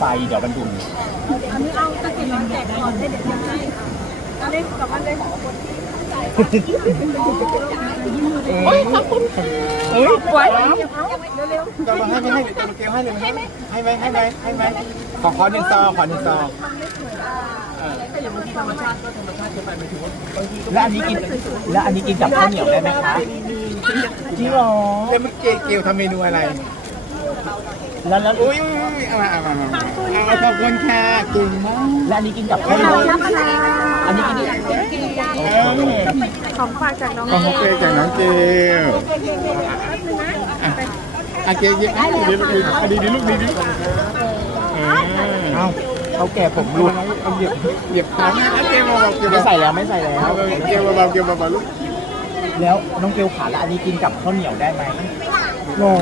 ไฟเดี๋ยวมันดุนอันนี้เอาตะกียบมาแจกก่อนได้เดี๋ยวจะให้เอาเลยกลับบ้านเลยเฮ้ยเฮ้ยไว้เร็วๆจะมาให้ไม่ให้เดี๋ยวจะมาเกลให้เลยให้ไหมให้ไหมให้ไหมให้ไหมขอขอหนึ่งซองขอหนึ่งซองแล้วอันนี้กินแล้วอันนี้กินกับข้าวเหนียวได้ไหมคะจริงหรอแล้วเมื่อเกลเกลทำเมนูอะไร แล้วแล้วอุ้ยอุ้ยอุ้ยเอามาเอามาเอามาเอาขอบคุณค่ะเก่งมากแล้วอันนี้กินกับข้าวเหนียวอันนี้กินเออของฝากจากน้องขอบคุณเกลจากน้องเกลอะอะเกลเกลอะเดี๋ยวลูกอะดีดีลูกดีดีเออเอ้าเขาแก่ผมรุดเอาเหยียบเหยียบท้องนะเกลเบาๆเกลไม่เบาใส่แล้วไม่ใส่แล้วๆเกลเบาๆเกลเบาๆลูกแล้วน้องเกลขาแล้วอันนี้กินกับข้าวเหนียวได้ไหมหรอ